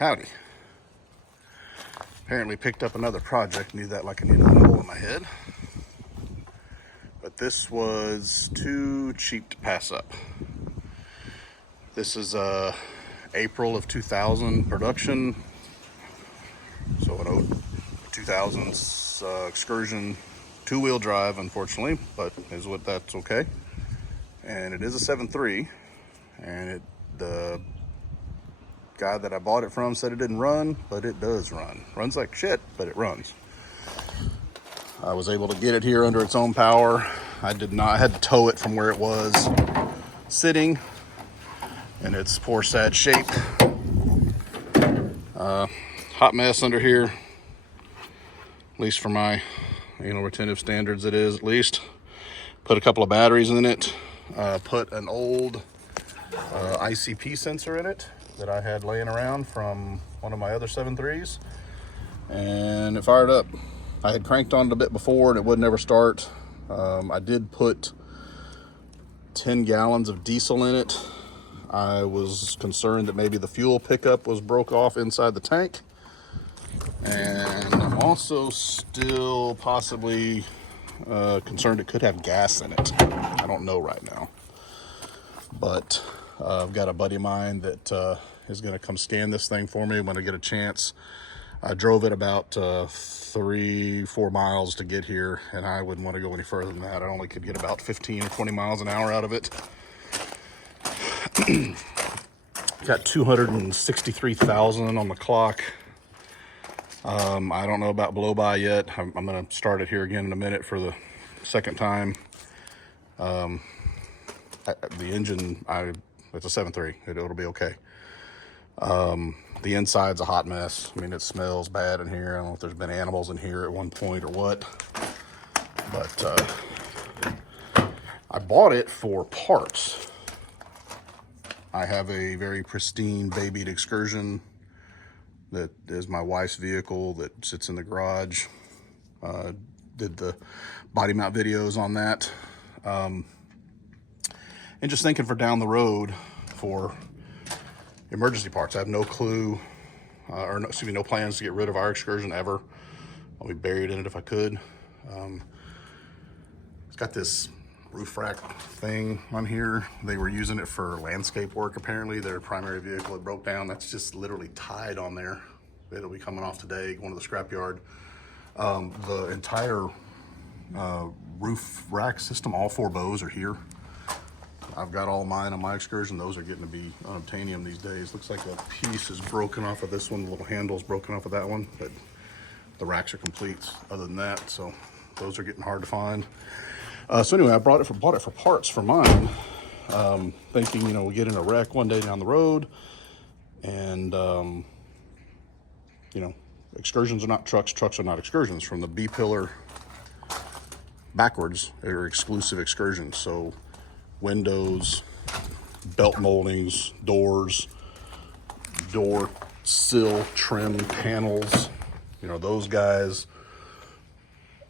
Howdy. Apparently picked up another project. Knew that like I needed a hole in my head. But this was too cheap to pass up. This is April of 2000 production. So an 2000s Excursion two-wheel drive, unfortunately, but that's okay. And it is a 7.3, and the guy that I bought it from said it didn't run, but it does run. Runs like shit, but it runs. I was able to get it here under its own power. I had to tow it from where it was sitting in its poor, sad shape. Hot mess under here, at least for my retentive standards it is, at least. Put a couple of batteries in it. Put an old ICP sensor in it that I had laying around from one of my other 7.3s, and it fired up. I had cranked on it a bit before and it would never start. I did put 10 gallons of diesel in it. I was concerned that maybe the fuel pickup was broke off inside the tank, and I'm also still possibly concerned it could have gas in it. I don't know right now, but I've got a buddy of mine that is going to come scan this thing for me when I get a chance. I drove it about 3-4 miles to get here, and I wouldn't want to go any further than that. I only could get about 15 or 20 miles an hour out of it. Got 263,000 on the clock. I don't know about blow by yet. I'm going to start it here again in a minute for the second time. The engine, it's a 7.3. It'll be okay. The inside's a hot mess. I mean, it smells bad in here. I don't know if there's been animals in here at one point or what, but I bought it for parts. I have a very pristine babied Excursion that is my wife's vehicle that sits in the garage. Did the body mount videos on that. And just thinking for down the road for emergency parts. I have no clue, no plans to get rid of our Excursion ever. I'll be buried in it if I could. It's got this roof rack thing on here. They were using it for landscape work, apparently. Their primary vehicle had broke down. That's just literally tied on there. It'll be coming off today, going to the scrapyard. The entire roof rack system, all 4 bows are here. I've got all mine on my Excursion. Those are getting to be unobtainium these days. Looks like a piece is broken off of this one. The little handle's broken off of that one, but the racks are complete other than that. So those are getting hard to find. So anyway, I bought it for parts for mine, thinking, we get in a wreck one day down the road, and, Excursions are not trucks. Trucks are not Excursions. From the B-pillar backwards, they're exclusive Excursions. So windows, belt moldings, doors, door sill trim panels, those guys,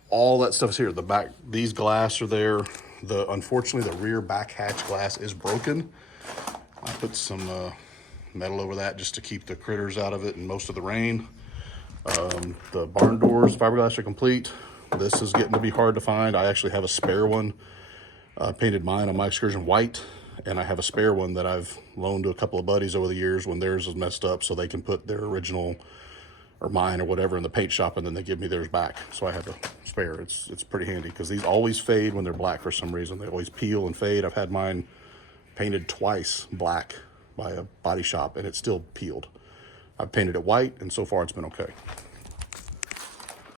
all that stuff is here. The back, these glass are there. Unfortunately, the rear back hatch glass is broken. I put some metal over that just to keep the critters out of it and most of the rain. The barn doors, fiberglass, are complete. This is getting to be hard to find. I actually have a spare one. Painted mine on my Excursion white, and I have a spare one that I've loaned to a couple of buddies over the years when theirs is messed up, so they can put their original or mine or whatever in the paint shop, and then they give me theirs back. So I have a spare. It's pretty handy because these always fade when they're black for some reason. They always peel and fade. I've had mine painted twice black by a body shop, and it's still peeled. I've painted it white, and so far it's been okay.